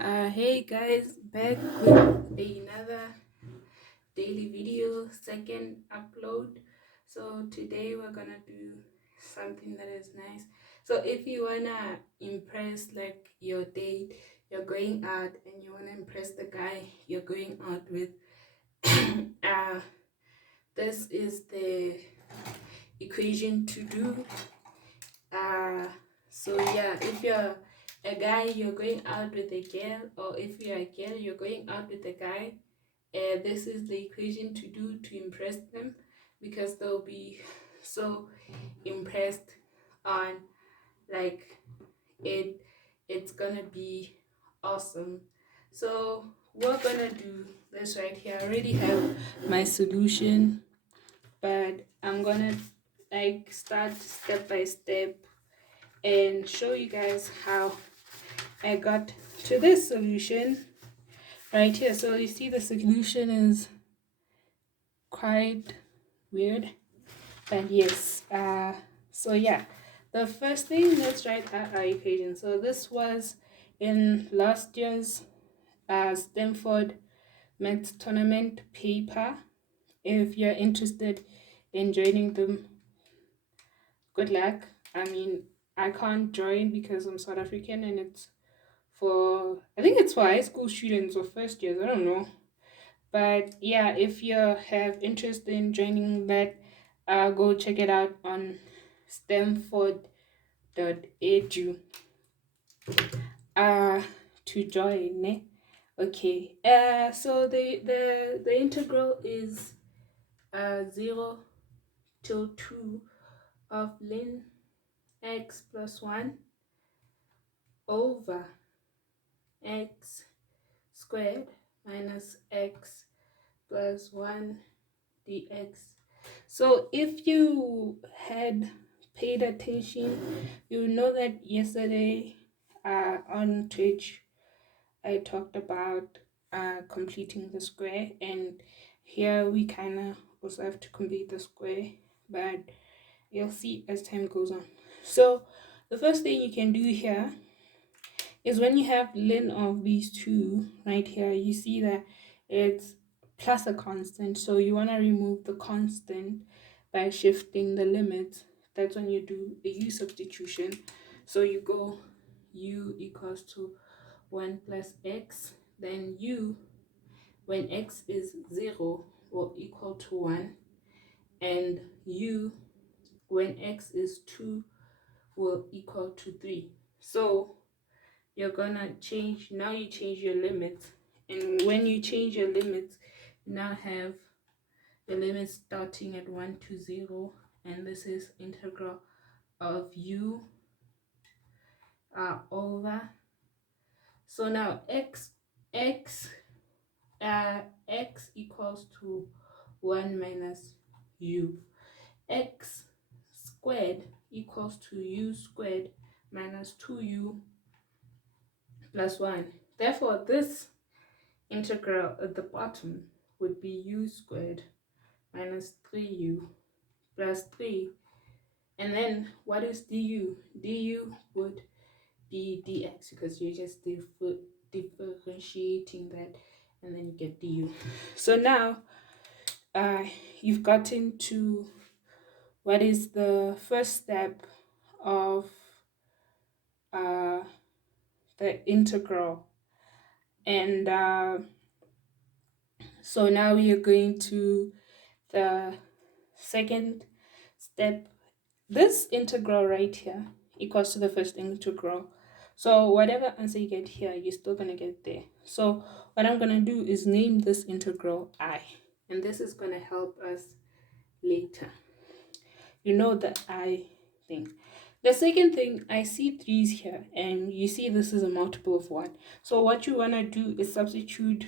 Hey guys, back with another daily video, second upload. So today we're gonna do something that is nice. So if you wanna impress like your date, you're going out and you wanna impress the guy you're going out with, uh, this is the equation to do. Uh, so yeah, if you're a guy, you're going out with a girl, or if you're a girl, you're going out with a guy. This is the equation to do to impress them because they'll be so impressed on like it. It's gonna be awesome. So we're gonna do this right here. I already have my solution, but I'm gonna like start step by step and show you guys how I got to this solution right here. So you see the solution is quite weird, but yes. So yeah, the first thing, let's write out our equation. So this was in last year's Stanford Maths tournament paper. If you're interested in joining them, good luck. I mean, I can't join because I'm South African and it's for, I think it's for high school students or first years, I don't know. But yeah, if you have interest in joining that, go check it out on stanford.edu uh to join. Okay. So the integral is 0 till 2 of ln x plus 1 over x squared minus x plus 1 dx. So if you had paid attention, you know that yesterday on Twitch I talked about completing the square, and here we kind of also have to complete the square, but you'll see as time goes on. So the first thing you can do here is when you have ln of these two right here, you see that it's plus a constant. So you want to remove the constant by shifting the limit. That's when you do a u substitution. So you go u equals to 1 plus x, then u when x is 0 will equal to 1, and u when x is 2 will equal to 3. So you're gonna change, now you change your limits, and when you change your limits, you now have the limit starting at 1 to 0, and this is integral of u over, so now x x equals to 1 minus u, x squared equals to u squared minus 2u plus 1. Therefore this integral at the bottom would be u squared minus 3u plus 3. And then what is du? Du would be dx because you're just differentiating that, and then you get du. So now you've gotten to what is the first step of uh, the integral. And so now we are going to the second step. This integral right here equals to the first integral. So whatever answer you get here, you're still going to get there. So what I'm going to do is name this integral I. And this is going to help us later. You know the I thing. The second thing, I see 3's here, and you see this is a multiple of 1. So what you want to do is substitute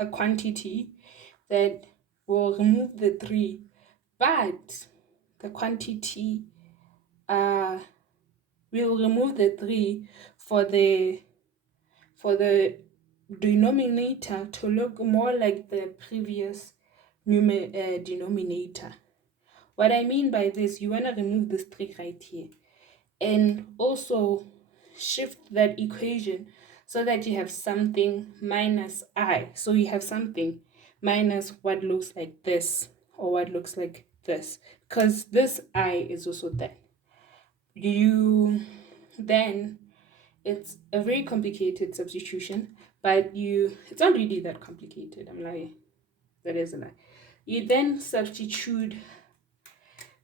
a quantity that will remove the 3, but the quantity will remove the 3 for the denominator to look more like the previous denominator. What I mean by this, you want to remove this 3 right here and also shift that equation so that you have something minus I. So you have something minus what looks like this or what looks like this, because this I is also there. You then, it's a very complicated substitution, but it's not really that complicated. I'm lying. That is a lie. You then substitute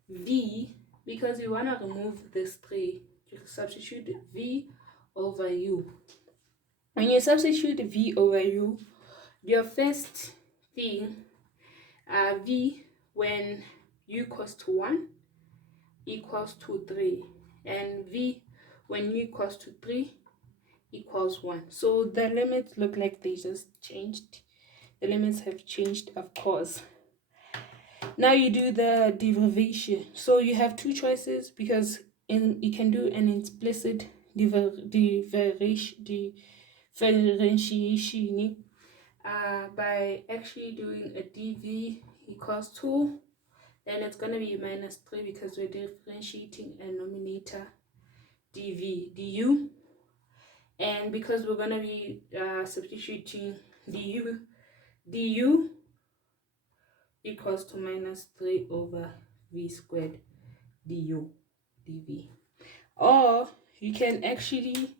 V, because you want to remove this 3. You substitute V over U. When you substitute V over U, your first thing, V when U equals to 1 equals to 3, and V when U equals to 3 equals 1. So the limits look like they just changed. The limits have changed, of course. Now you do the derivation. So you have two choices, because you can do an implicit differentiation by actually doing a dv equals 2. Then it's going to be minus 3, because we're differentiating a numerator dv du. And because we're going to be substituting du equals to minus 3 over v squared du dv. Or you can actually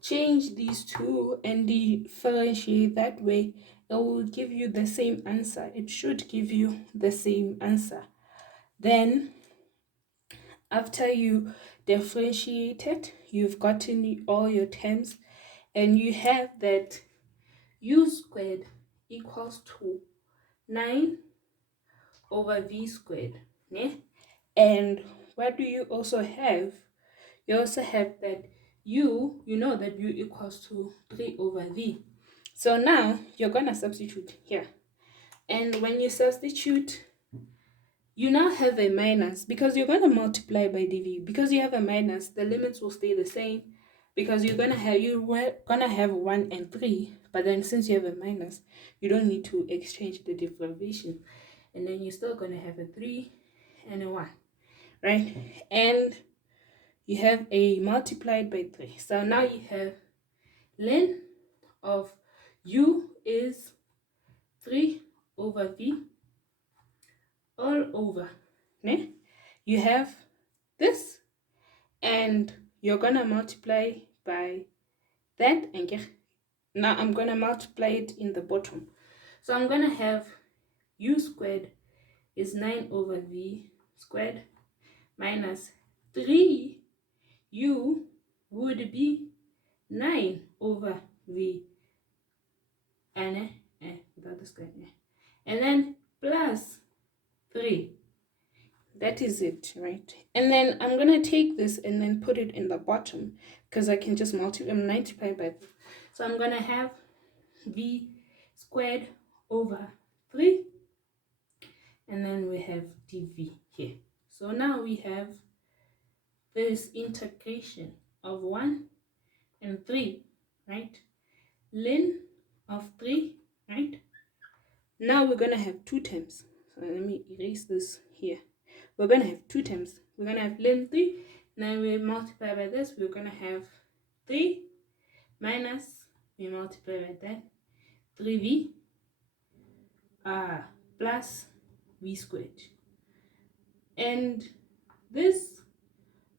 change these two and differentiate that way. It will give you the same answer. It should give you the same answer. Then after you differentiate it, you've gotten all your terms, and you have that u squared equals to 9 over v squared. Yeah? And what do you also have? You also have that you know that u equals to 3 over v. So now you're going to substitute here. And when you substitute, you now have a minus, because you're going to multiply by dv. Because you have a minus, the limits will stay the same, because you're going to have 1 and 3. But then since you have a minus, you don't need to exchange the derivation. And then you're still going to have a 3 and a 1, right? And you have a multiplied by 3. So now you have ln of u is 3 over v all over. Ne? You have this, and you're going to multiply by that. And now I'm going to multiply it in the bottom. So I'm going to have u squared is 9 over v squared minus 3u would be 9 over v, and without the square, and then plus 3. That is it, right? And then I'm gonna take this and then put it in the bottom, because I can just multiply by this. So I'm gonna have v squared over 3, and then we have dv here. So now we have this integration of 1 and 3, right? Ln of 3, right? Now we're gonna have two terms. So let me erase this here. We're gonna have two terms. We're gonna have ln 3, and then we multiply by this. We're gonna have 3 minus, we multiply by that, 3v plus v squared. And this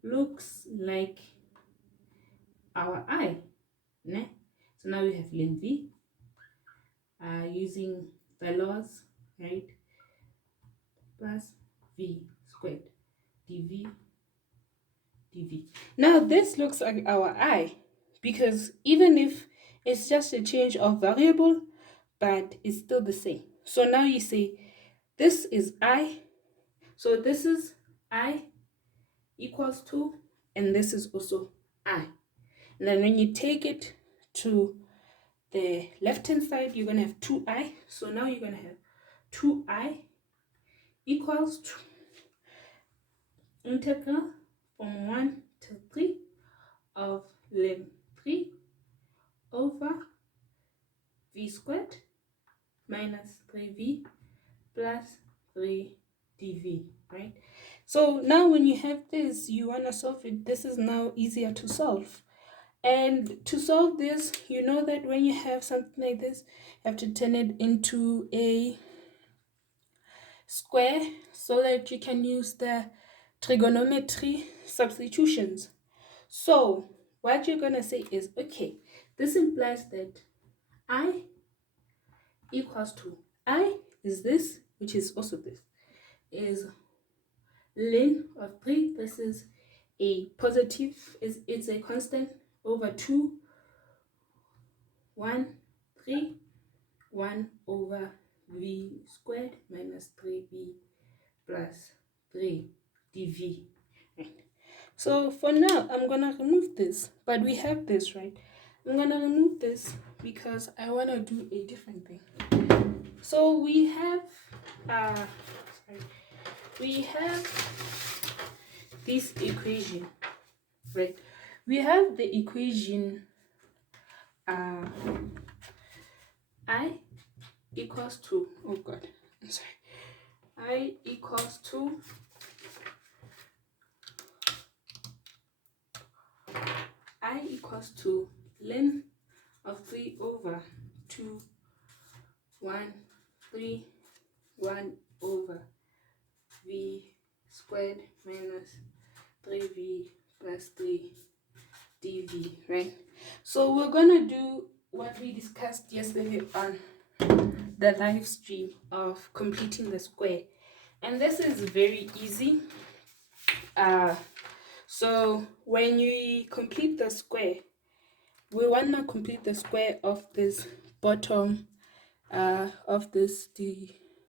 looks like our I, né? So now we have ln v using the laws, right? Plus v squared dv. Now this looks like our I, because even if it's just a change of variable, but it's still the same. So now you say this is I, so this is I equals 2, and this is also I. And then when you take it to the left hand side, you're going to have 2i. So now you're going to have 2i equals to integral from 1 to 3 of ln 3 over v squared minus 3v plus 3 dv, right? So now when you have this, you want to solve it. This is now easier to solve. And to solve this, you know that when you have something like this, you have to turn it into a square so that you can use the trigonometry substitutions. So what you're gonna say is, okay, this implies that I equals to, I is this, which is also this, is ln of 3. This is a positive, it's a constant, over 2, 1, 3, 1 over v squared minus 3v plus 3 dv. So for now, I'm gonna remove this, but we have this, right? I'm gonna remove this because I wanna do a different thing. So we have, we have this equation, right? We have the equation I equals to, oh god, I'm sorry, I equals to ln of 3 over 2, 1, 3, 1 over v squared minus 3v plus 3 dv, right? So we're gonna do what we discussed yesterday on the live stream of completing the square, and this is very easy. So when you complete the square, we want to complete the square of this bottom of this, the